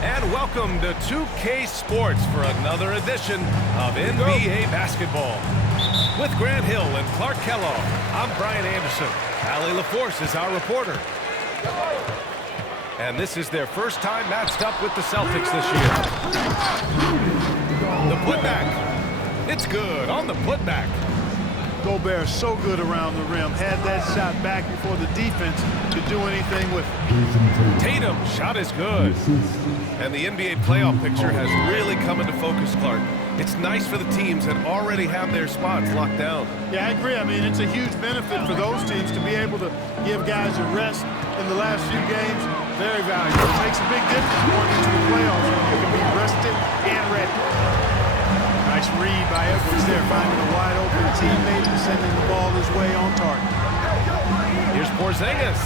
And welcome to 2K Sports for another edition of NBA basketball. With Grant Hill and Clark Kellogg, I'm Brian Anderson. Allie LaForce is our reporter. And this is their first time matched up with the Celtics this year. The putback. It's good on the putback. Gobert so good around the rim. Had that shot back before the defense could do anything with it. Tatum shot is good. And the NBA playoff picture has really come into focus, Clark. It's nice for the teams that already have their spots locked down. Yeah, I agree. I mean, it's a huge benefit for those teams to be able to give guys a rest in the last few games. Very valuable. It makes a big difference going into the playoffs when you can be rested and ready. Nice read by Edwards there, finding a wide-open teammate and sending the ball his way on target. Here's Porzingis.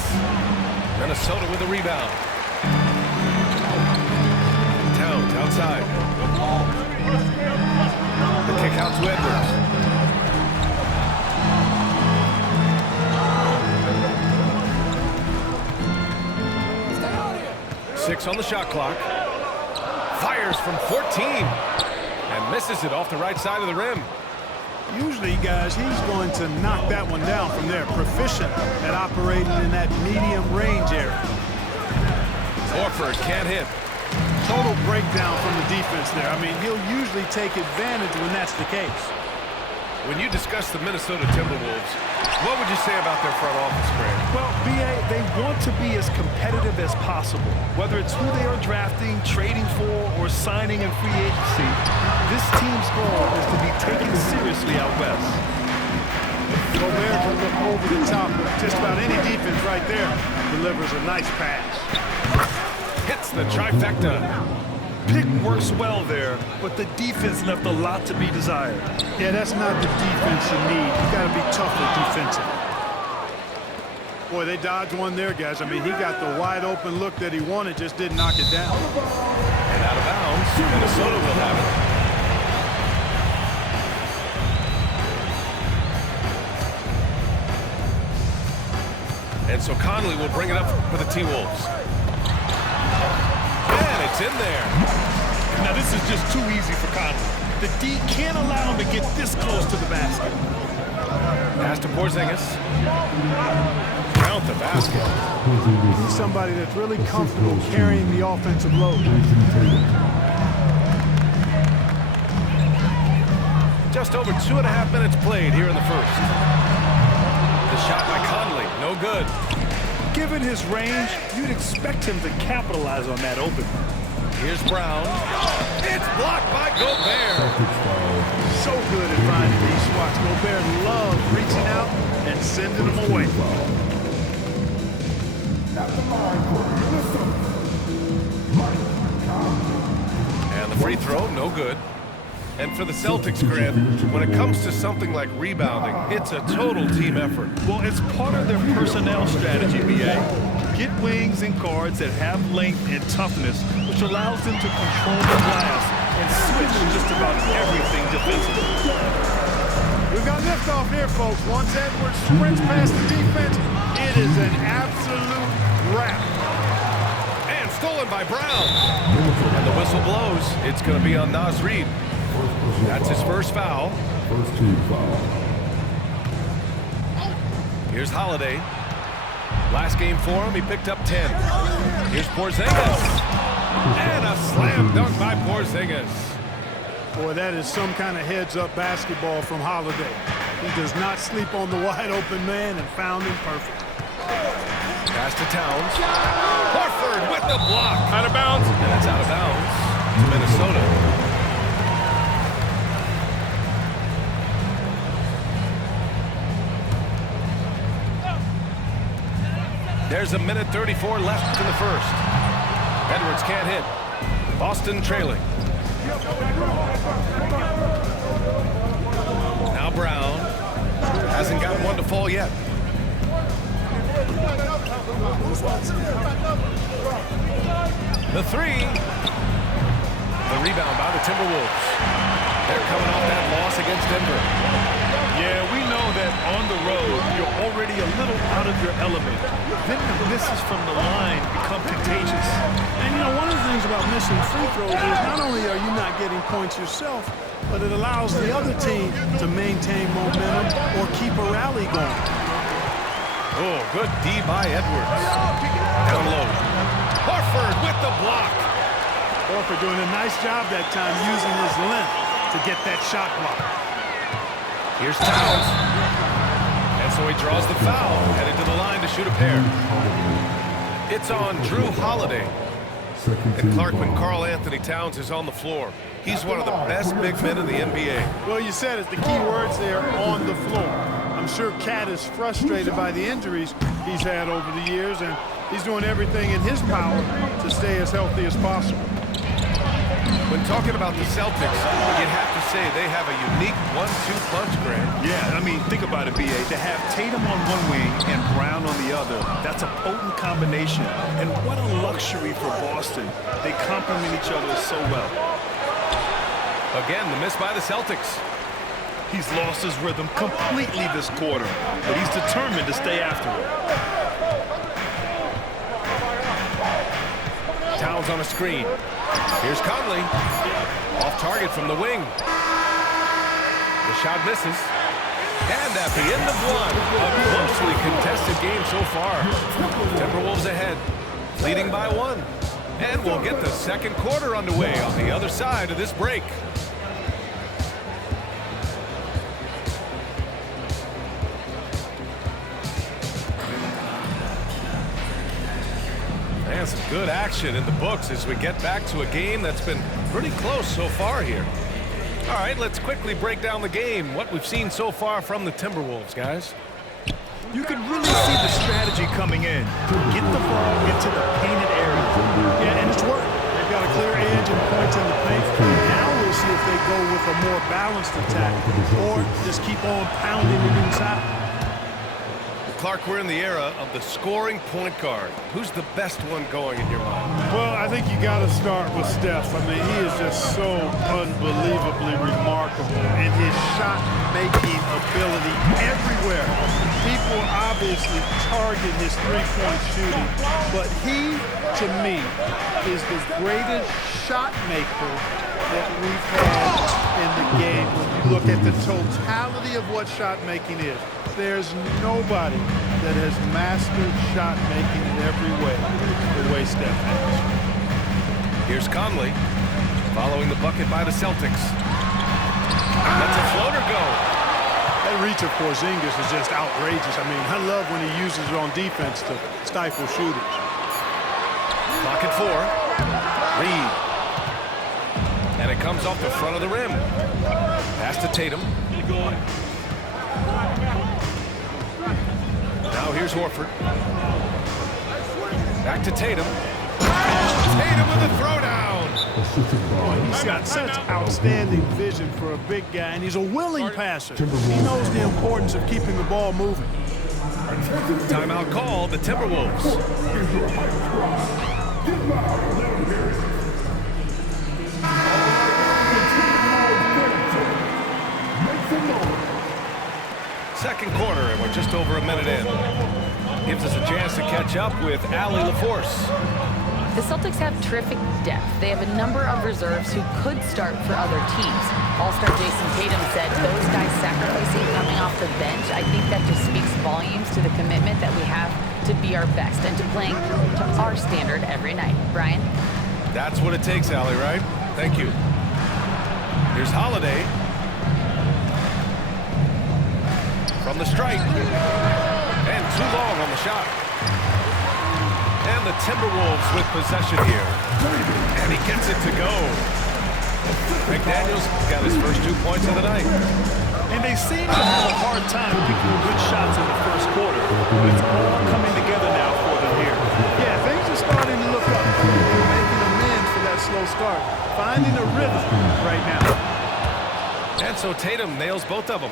Minnesota with the rebound. Towns outside. The kick out to Edwards. Six on the shot clock. Fires from 14. And misses it off the right side of the rim. Usually, guys, he's going to knock that one down from there. Proficient at operating in that medium range area. Horford can't hit. Total breakdown from the defense there. I mean, he'll usually take advantage when that's the case. When you discuss the Minnesota Timberwolves, what would you say about their front office, Grant? Well, B.A., they want to be as competitive as possible. Whether it's who they are drafting, trading for, or signing in free agency, this team's goal is to be taken seriously out west. Gobert can look over the top of just about any defense right there. Delivers a nice pass. Hits the trifecta. Pick works well there, but the defense left a lot to be desired. Yeah, that's not the defense you need. You got to be tougher defensively. Boy, they dodged one there, guys. I mean, he got the wide open look that he wanted, just didn't knock it down. And out of bounds, Minnesota will have it. And so Conley will bring it up for the T-Wolves. And it's in there. Now, this is just too easy for Conley. The D can't allow him to get this close to the basket. Pass to Porzingis. Count the basket. He's somebody that's really comfortable carrying the offensive load. Just over 2.5 minutes played here in the first. The shot by Conley, no good. Given his range, you'd expect him to capitalize on that open. Here's Brown. It's blocked by Gobert. So good at finding these spots. Gobert loves reaching out and sending them away. And the free throw, no good. And for the Celtics, Grant, when it comes to something like rebounding, it's a total team effort. Well, it's part of their personnel strategy, B.A. Get wings and guards that have length and toughness, which allows them to control the glass and switch just about everything defensively. We've got liftoff here, folks. Once Edwards sprints past the defense, it is an absolute wrap. And stolen by Brown. And the whistle blows. It's going to be on Naz Reid. That's his first foul. First team foul. Here's Holiday. Last game for him, he picked up 10. Here's Porzingis. And a slam dunk by Porzingis. Boy, that is some kind of heads-up basketball from Holiday. He does not sleep on the wide-open man and found him perfect. Pass to Towns. Horford with the block. Out of bounds. And it's out of bounds to Minnesota. There's a minute 34 left in the first. Edwards can't hit. Boston trailing. Now Brown. Hasn't got one to fall yet. The three. The rebound by the Timberwolves. They're coming off that loss against Denver. Yeah, we know that on the road, you're already a little out of your element. Then the misses from the line become contagious. And, you know, one of the things about missing free throws is not only are you not getting points yourself, but it allows the other team to maintain momentum or keep a rally going. Oh, good D by Edwards. Down low. Horford with the block. Horford doing a nice job that time using his length to get that shot block. Here's Towns. And so he draws the foul, headed to the line to shoot a pair. It's on Drew Holiday. And Clark, when Karl Anthony Towns is on the floor, he's one of the best big men in the NBA. Well, you said it, the key words there, on the floor. I'm sure Cat is frustrated by the injuries he's had over the years, and he's doing everything in his power to stay as healthy as possible. When talking about the Celtics, you'd have to say they have a unique 1-2 punch, Grant. Yeah, I mean, think about it, B.A. To have Tatum on one wing and Brown on the other, that's a potent combination. And what a luxury for Boston. They complement each other so well. Again, the miss by the Celtics. He's lost his rhythm completely this quarter, but he's determined to stay after it. Towns on a screen. Here's Conley. Off target from the wing. The shot misses. And at the end of one, a closely contested game so far. Timberwolves ahead, leading by 1. And we'll get the second quarter underway on the other side of this break. And some good action in the books as we get back to a game that's been pretty close so far here. All right, let's quickly break down the game, what we've seen so far from the Timberwolves, guys. You can really see the strategy coming in. Get the ball into the painted area. Yeah, and it's worked. They've got a clear edge and points in the paint. Now we'll see if they go with a more balanced attack or just keep on pounding it inside. Clark, we're in the era of the scoring point guard. Who's the best one going in your mind? Well, I think you got to start with Steph. I mean, he is just so unbelievably remarkable in his shot-making ability everywhere. People obviously target his three-point shooting, but he, to me, is the greatest shot maker that we've had in the game. When you look at the totality of what shot making is, there's nobody that has mastered shot making in every way the way Steph has. Here's Conley, following the bucket by the Celtics. That's a floater go. That reach of Porzingis is just outrageous. I mean, I love when he uses it on defense to stifle shooters. Clock at 4. Reed. And it comes off the front of the rim. Pass to Tatum. Now here's Horford. Back to Tatum. Tatum with a throwdown. He's got such outstanding vision for a big guy, and he's a willing passer. He knows the importance of keeping the ball moving. Timeout call, the Timberwolves. Second quarter, and we're just over a minute in. Gives us a chance to catch up with Allie LaForce. The Celtics have terrific depth. They have a number of reserves who could start for other teams. All-star Jason Tatum said those guys sacrificing coming off the bench, I think that just speaks volumes to the commitment that we have to be our best and to playing to our standard every night. Brian? That's what it takes, Allie, right? Thank you. Here's Holiday. From the stripe. And too long on the shot. And the Timberwolves with possession here. And he gets it to go. McDaniels got his first 2 points of the night. And they seem to have a hard time picking good shots in the first quarter. But it's all coming together now for them here. Yeah, things are starting to look up. They're making amends for that slow start. Finding a rhythm right now. And so Tatum nails both of them.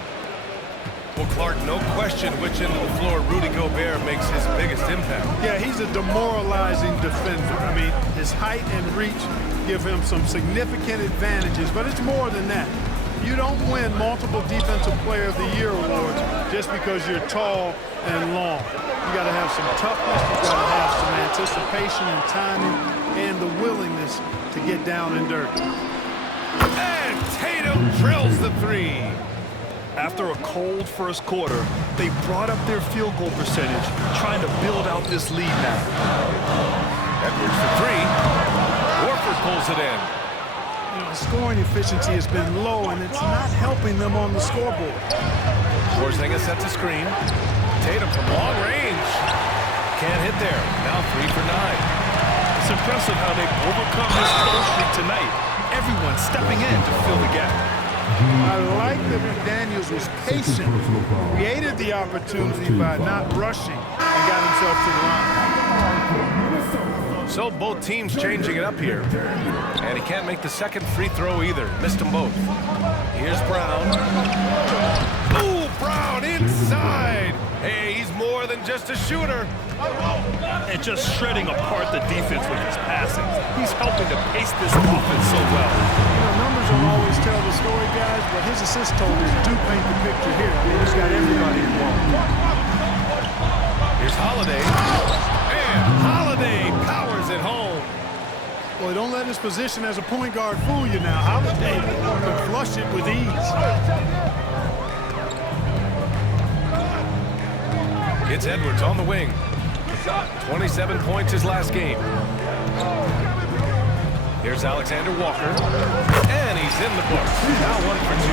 Well, Clark, no question which end of the floor Rudy Gobert makes his biggest impact. Yeah, he's a demoralizing defender. I mean, his height and reach give him some significant advantages, but it's more than that. You don't win multiple Defensive Player of the Year awards just because you're tall and long. You got to have some toughness, you got to have some anticipation and timing, and the willingness toughness to get down and dirty. And Tatum drills the three. After a cold first quarter, they brought up their field goal percentage, trying to build out this lead now. Edwards for three. Warford pulls it in. You know, scoring efficiency has been low, and it's not helping them on the scoreboard. Porzingis sets a screen. Tatum from long range. Can't hit there. Now 3 for 9. It's impressive how they've overcome this cold streak tonight. Everyone stepping in to fill the gap. I like that McDaniels was patient, created the opportunity by not rushing, and got himself to the line. So both teams changing it up here. And he can't make the second free throw either. Missed them both. Here's Brown. Ooh, Brown inside. Hey, he's more than just a shooter. And just shredding apart the defense with his passing. He's helping to pace this offense so well. You know, numbers don't always tell the story, guys, but his assist totals do paint the picture here. I mean, he's got everybody involved. Here's Holiday. And Holiday powers it home. Boy, don't let his position as a point guard fool you now. Holiday can flush it with ease. It's Edwards on the wing. 27 points his last game. Here's Alexander Walker. And he's in the books. Now 1 for 2.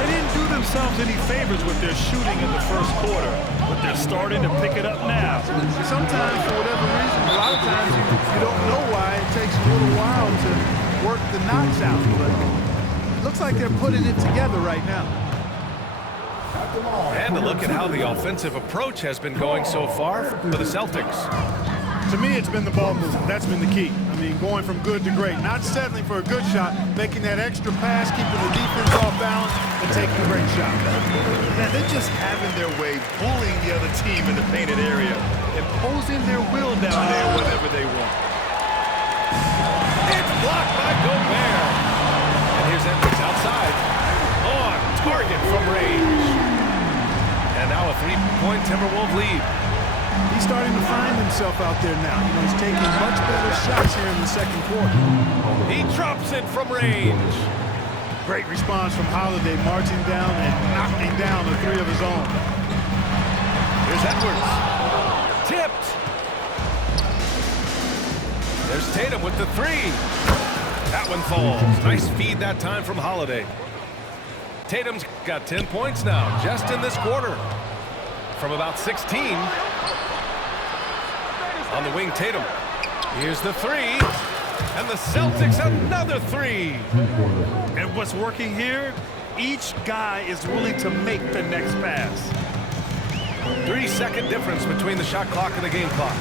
They didn't do themselves any favors with their shooting in the first quarter, but they're starting to pick it up now. Sometimes, for whatever reason, a lot of times you don't know why. It takes a little while to work the knots out. But it looks like they're putting it together right now. And a look at how the offensive approach has been going so far for the Celtics. To me, it's been the ball movement. That's been the key. I mean, going from good to great. Not settling for a good shot, making that extra pass, keeping the defense off balance, and taking a great shot. Man, they're just having their way, bullying the other team in the painted area, imposing their will down there whenever they want. It's blocked by Gobert. And here's Edwards outside. On target from range. And now a 3-point Timberwolves lead. He's starting to find himself out there now. You know, he's taking much better shots here in the second quarter. He drops it from range. Great response from Holiday, marching down and knocking down the three of his own. Here's Edwards. Tipped. There's Tatum with the three. That one falls. Nice feed that time from Holiday. Tatum's got 10 points now, just in this quarter. From about 16. On the wing, Tatum. Here's the three. And the Celtics another three. And what's working here? Each guy is willing to make the next pass. 3-second difference between the shot clock and the game clock.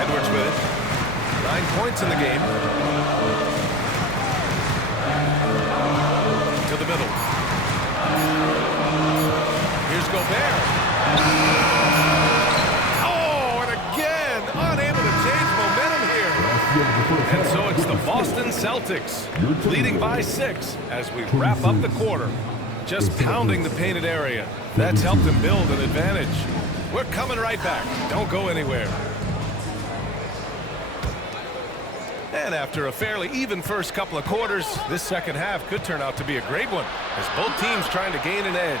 Edwards with it. 9 points in the game. To the middle. Here's Gobert. Oh, and again, unable to change momentum here. And so it's the Boston Celtics, leading by 6 as we wrap up the quarter. Just pounding the painted area. That's helped them build an advantage. We're coming right back. Don't go anywhere. And after a fairly even first couple of quarters, this second half could turn out to be a great one as both teams trying to gain an edge.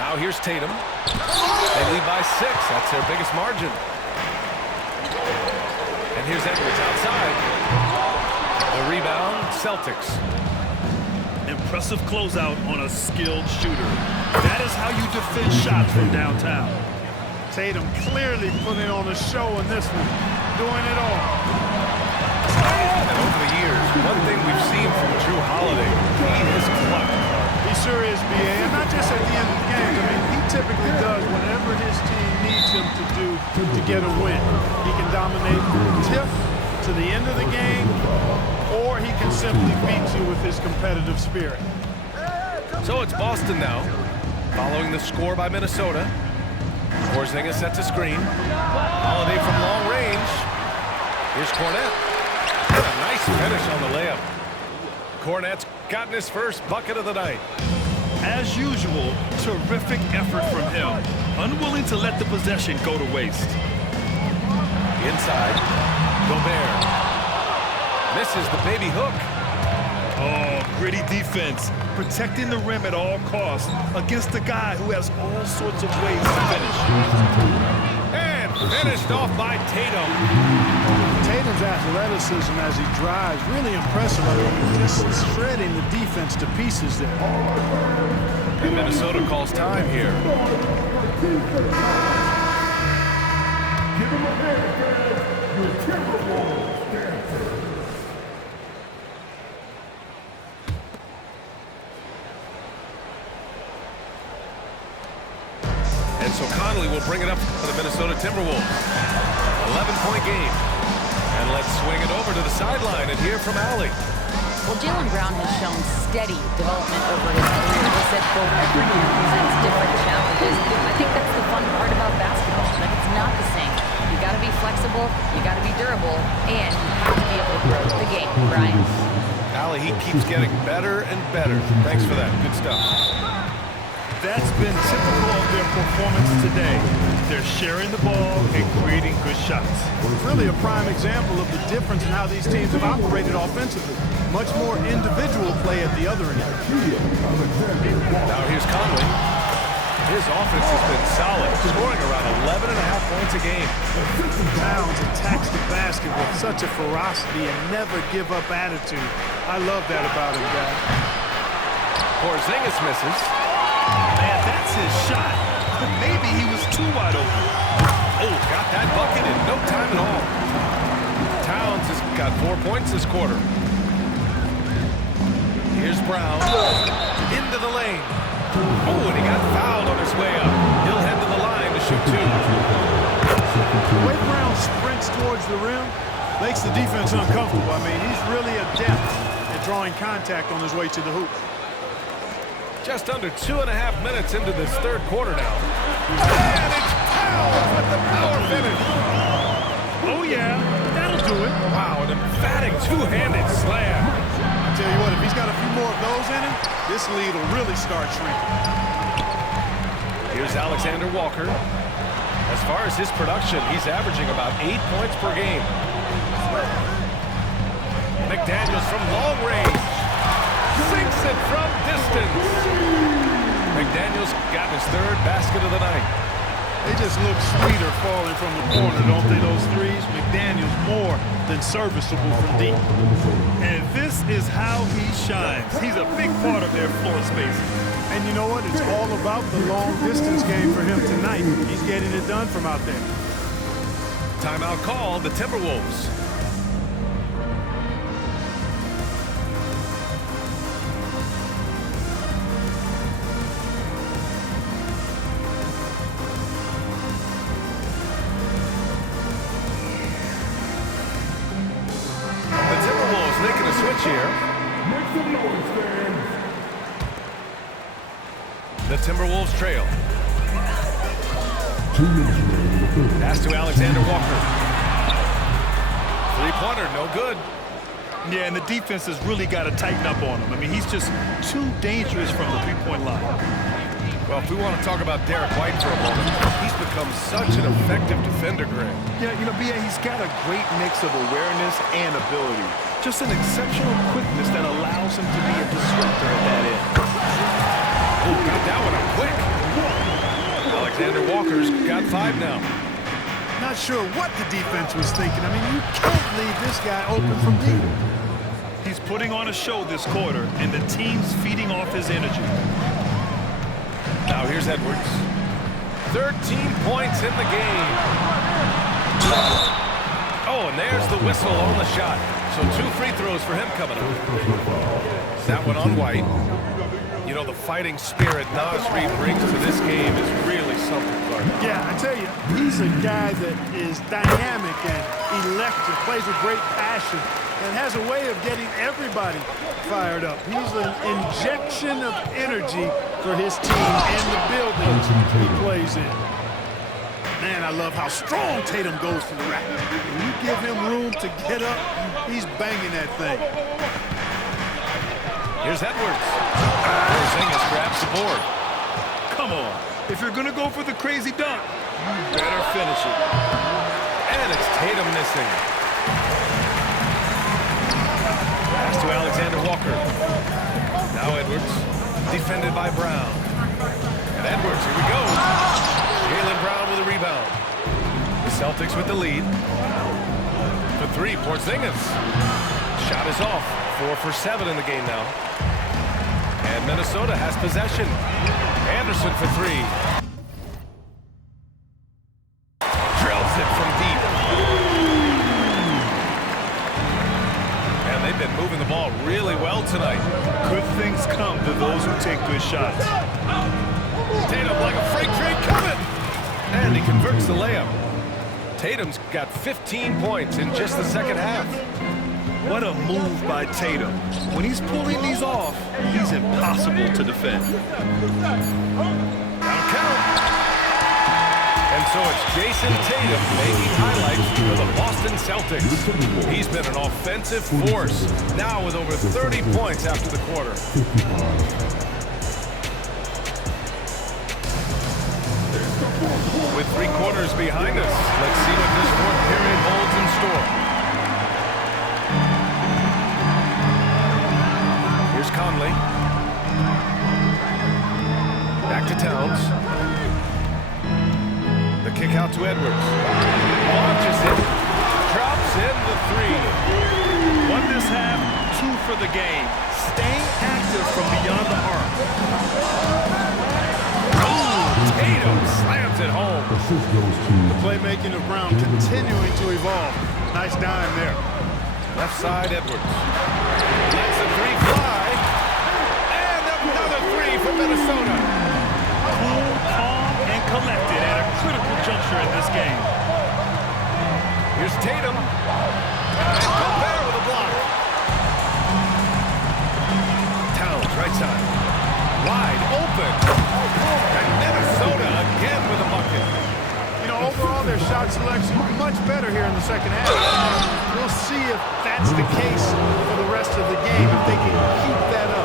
Now here's Tatum. They lead by 6. That's their biggest margin. And here's Edwards outside. The rebound, Celtics. Impressive closeout on a skilled shooter. That is how you defend shots from downtown. Tatum clearly putting on a show in this one, doing it all. And over the years, one thing we've seen from Drew Holiday, he is clutch. He sure is, B.A., and not just at the end of the game. I mean, he typically does whatever his team needs him to do to get a win. He can dominate tip to the end of the game, or he can simply beat you with his competitive spirit. So it's Boston now, following the score by Minnesota. Porzingis sets a screen. Holiday from long range. Here's Cornette. And a nice finish on the layup. Cornette's gotten his first bucket of the night. As usual, terrific effort from him. Unwilling to let the possession go to waste. Inside. Gobert. Misses the baby hook. Oh, gritty defense. Protecting the rim at all costs against a guy who has all sorts of ways to finish. And finished off by Tatum. Tatum's athleticism as he drives, really impressive. I mean, just shredding the defense to pieces there. And Minnesota calls time here. Give him a hand, guys. Your Timberwolves dancing. And so Conley will bring it up for the Minnesota Timberwolves. 11-point game. And let's swing it over to the sideline and hear from Allie. Well, Jaylen Brown has shown steady development over his career. He said, quote, every year presents different challenges. I think that's the fun part about basketball. Like, it's not the same. You got to be flexible, you got to be durable, and you have to be able to grow the game, Brian. Allie, he keeps getting better and better. Thanks for that. Good stuff. That's been typical of their performance today. They're sharing the ball and creating good shots. Really a prime example of the difference in how these teams have operated offensively. Much more individual play at the other end. Now here's Conley. His offense has been solid, scoring around 11.5 points a game. Towns attacks the basket with such a ferocity and never give up attitude. I love that about him, guys. Porzingis misses. Man, that's his shot. But maybe he was too wide open. Oh, got that bucket in no time at all. Towns has got 4 points this quarter. Here's Brown. Into the lane. Oh, and he got fouled on his way up. He'll head to the line to shoot two. The way Brown sprints towards the rim makes the defense uncomfortable. I mean, he's really adept at drawing contact on his way to the hoop. Just under 2.5 minutes into this third quarter now. And it's Towns with the power finish. Oh, yeah, that'll do it. Wow, an emphatic two-handed slam. I tell you what, if he's got a few more of those in him, this lead will really start shrinking. Here's Alexander Walker. As far as his production, he's averaging about 8 points per game. McDaniels from long range. Sinks it from distance. McDaniels got his third basket of the night. They just look sweeter falling from the corner, don't they, those threes? McDaniels more than serviceable from deep. And this is how he shines. He's a big part of their floor spacing. And you know what? It's all about the long-distance game for him tonight. He's getting it done from out there. Timeout called, the Timberwolves. Making a switch here. The Timberwolves trail. Pass to Alexander Walker. Three-pointer, no good. Yeah, and the defense has really got to tighten up on him. I mean, he's just too dangerous from the three-point line. Well, if we want to talk about Derek White for a moment, he's become such an effective defender, Graham. Yeah, you know, B.A., he's got a great mix of awareness and ability. Just an exceptional quickness that allows him to be a disruptor at that end. Oh, got that one up quick. Alexander Walker's got 5 now. Not sure what the defense was thinking. I mean, you can't leave this guy open from deep. He's putting on a show this quarter, and the team's feeding off his energy. Now here's Edwards. 13 points in the game. Oh, and there's the whistle on the shot. So 2 free throws for him coming up. That one on White. You know, the fighting spirit Naz Reid brings to this game is really something, Clark. Yeah, I tell you, he's a guy that is dynamic and electric, plays with great passion, and has a way of getting everybody fired up. He's an injection of energy for his team and the building he plays in. Man, I love how strong Tatum goes to the rack. When you give him room to get up, he's banging that thing. Here's Edwards. Porzingis grabs the board. Come on. If you're going to go for the crazy dunk, you better finish it. And it's Tatum missing. Pass to Alexander Walker. Now Edwards, defended by Brown. And Edwards, here we go. Jaylen Brown with a rebound. The Celtics with the lead. For three, Porzingis. Shot is off. 4 for 7 in the game now. And Minnesota has possession. Anderson for three. Drills it from deep. And they've been moving the ball really well tonight. Good things come to those who take good shots. Tatum like a freight train coming. And he converts the layup. Tatum's got 15 points in just the second half. What a move by Tatum. When he's pulling these off, he's impossible to defend. Down count. And so it's Jason Tatum making highlights for the Boston Celtics. He's been an offensive force, now with over 30 points after the quarter. With 3 quarters behind us, let's see what this fourth period holds in store. Here's Conley. Back to Towns. The kick out to Edwards. Launches it. Drops in the 3. Won this half, 2 for the game. Staying active from beyond the arc. Tatum slams it home. The playmaking of Brown continuing to evolve. Nice dime there. Left side, Edwards. Lets the 3 fly. And another 3 for Minnesota. Cool, calm, and collected at a critical juncture in this game. Here's Tatum. And Gobert with a block. Towns, right side. Wide open. And Minnesota again with a bucket. You know, overall, their shot selection much better here in the second half. We'll see if that's the case for the rest of the game, if they can keep that up.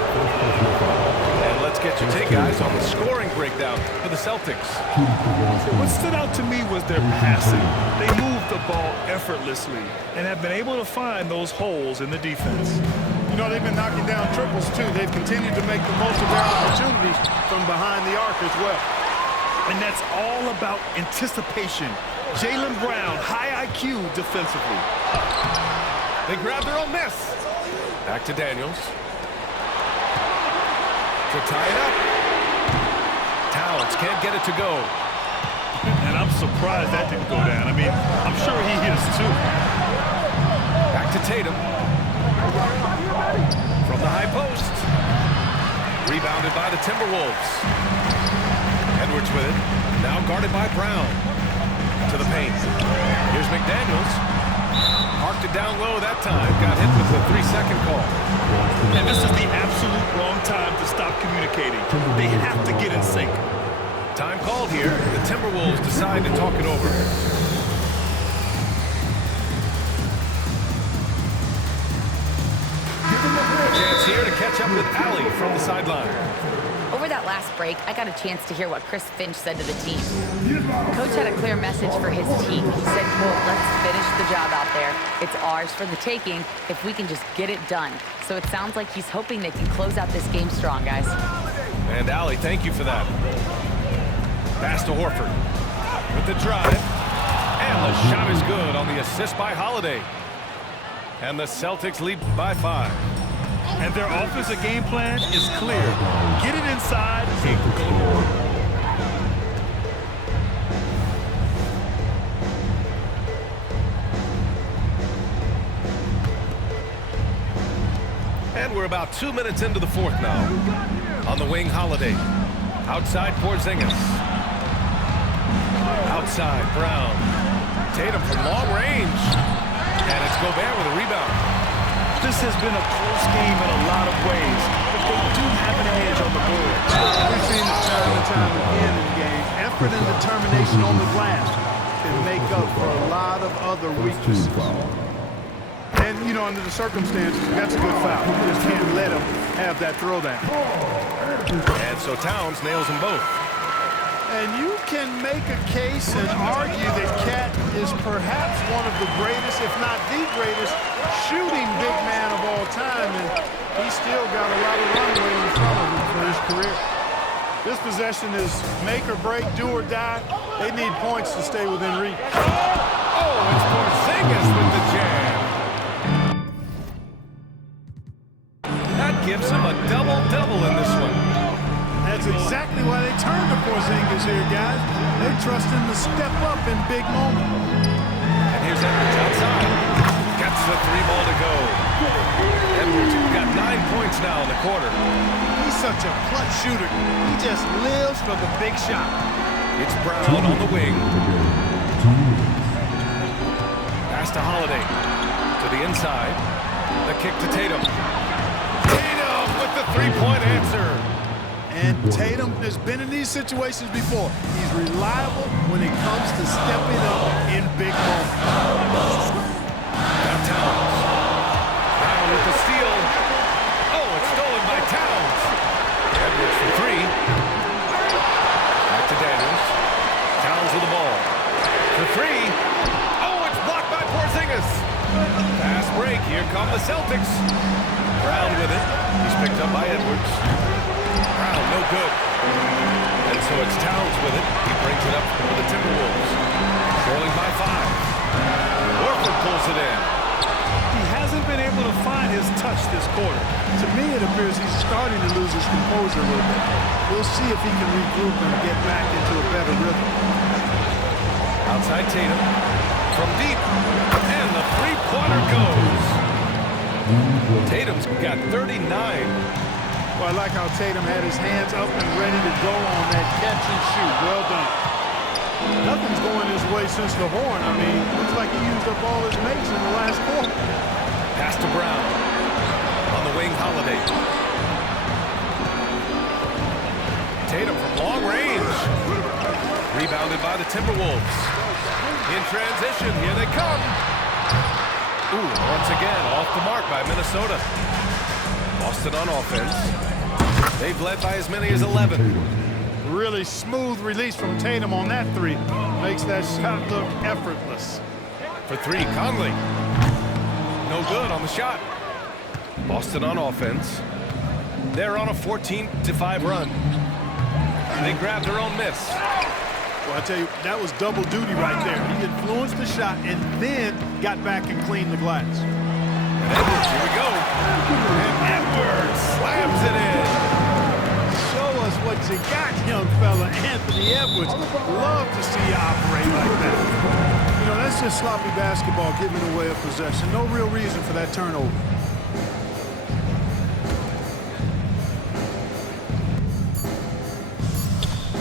And let's get your take, guys, on the scoring breakdown for the Celtics. What stood out to me was their passing. They moved the ball effortlessly and have been able to find those holes in the defense. You know, they've been knocking down triples, too. They've continued to make the most of their opportunities from behind the arc as well. And that's all about anticipation. Jaylen Brown, high IQ defensively. They grab their own miss. Back to Daniels. To tie it up. Towns can't get it to go. And I'm surprised that didn't go down. I mean, I'm sure he is too. Back to Tatum. From the high post. Rebounded by the Timberwolves. Edwards with it. Now guarded by Brown. To the paint. Here's McDaniels. Marked it down low that time. Got hit with the 3-second call. And this is the absolute wrong time to stop communicating. They have to get in sync. Time called here. The Timberwolves decide to talk it over. A chance here to catch up with Allie from the sideline. Over that last break, I got a chance to hear what Chris Finch said to the team. Coach had a clear message for his team. He said, quote, let's finish the job out there. It's ours for the taking if we can just get it done. So it sounds like he's hoping they can close out this game strong, guys. And Allie, thank you for that. Pass to Horford with the drive. And the shot is good on the assist by Holiday. And the Celtics lead by 5. And their offensive game plan is clear. Get it inside and go. And we're about 2 minutes into the fourth now. On the wing, Holiday. Outside, Porzingis. Outside, Brown. Tatum from long range. And it's Gobert with a rebound. This has been a close game in a lot of ways, but they do have an edge on the board. We've seen it time and time again in games. Effort and determination on the glass can make up for a lot of other weaknesses. And, you know, under the circumstances, that's a good foul. You just can't let him have that throwdown. And so Towns nails them both. And you can make a case and argue that Cat is perhaps one of the greatest, if not the greatest, shooting big man of all time. And he's still got a lot of runway in front of him for his career. This possession is make or break, do or die. They need points to stay within reach. Oh, it's Porzingis with the jam. That gives him a double-double in this one. That's exactly why they turned to Porzingis here, guys. They trust him to step up in big moments. And here's Edwards outside. Gets the three ball to go. Edwards got 9 points now in the quarter. He's such a clutch shooter. He just lives for the big shot. It's Brown on the wing. Pass to Holiday. To the inside. The kick to Tatum. Tatum with the three-point answer. And Tatum has been in these situations before. He's reliable when it comes to stepping up in big moments. Now Towns. Brown with the steal. Oh, it's stolen by Towns. Edwards for three. Back to Daniels. Towns with the ball. For three. Oh, it's blocked by Porzingis. Fast break. Here come the Celtics. Brown with it. He's picked up by Edwards. Brown, no good. And so it's Towns with it. He brings it up for the Timberwolves. Trailing by 5. Horford pulls it in. He hasn't been able to find his touch this quarter. To me, it appears he's starting to lose his composure a little bit. We'll see if he can regroup and get back into a better rhythm. Outside Tatum. From deep. And the three-pointer goes. Tatum's got 39. Well, I like how Tatum had his hands up and ready to go on that catch and shoot. Well done. Nothing's going his way since the horn. I mean, looks like he used up all his mates in the last quarter. Pass to Brown. On the wing, Holiday. Tatum from long range. Rebounded by the Timberwolves. In transition, here they come. Ooh, once again, off the mark by Minnesota. Boston on offense. They've led by as many as 11. Really smooth release from Tatum on that three. Makes that shot look effortless. For three, Conley. No good on the shot. Boston on offense. They're on a 14-5 run. They grabbed their own miss. Well, I tell you, that was double duty right there. He influenced the shot and then got back and cleaned the glass. And Edwards, here we go. And Edwards slams it in. Show us what you got, young fella. Anthony Edwards. Love to see you operate like that. You know, that's just sloppy basketball, giving away a possession. No real reason for that turnover.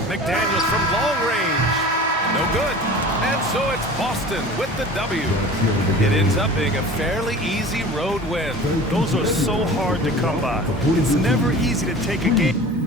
McDaniels from long range. No good. And so it's Boston with the W. It ends up being a fairly easy road win. Those are so hard to come by. It's never easy to take a game.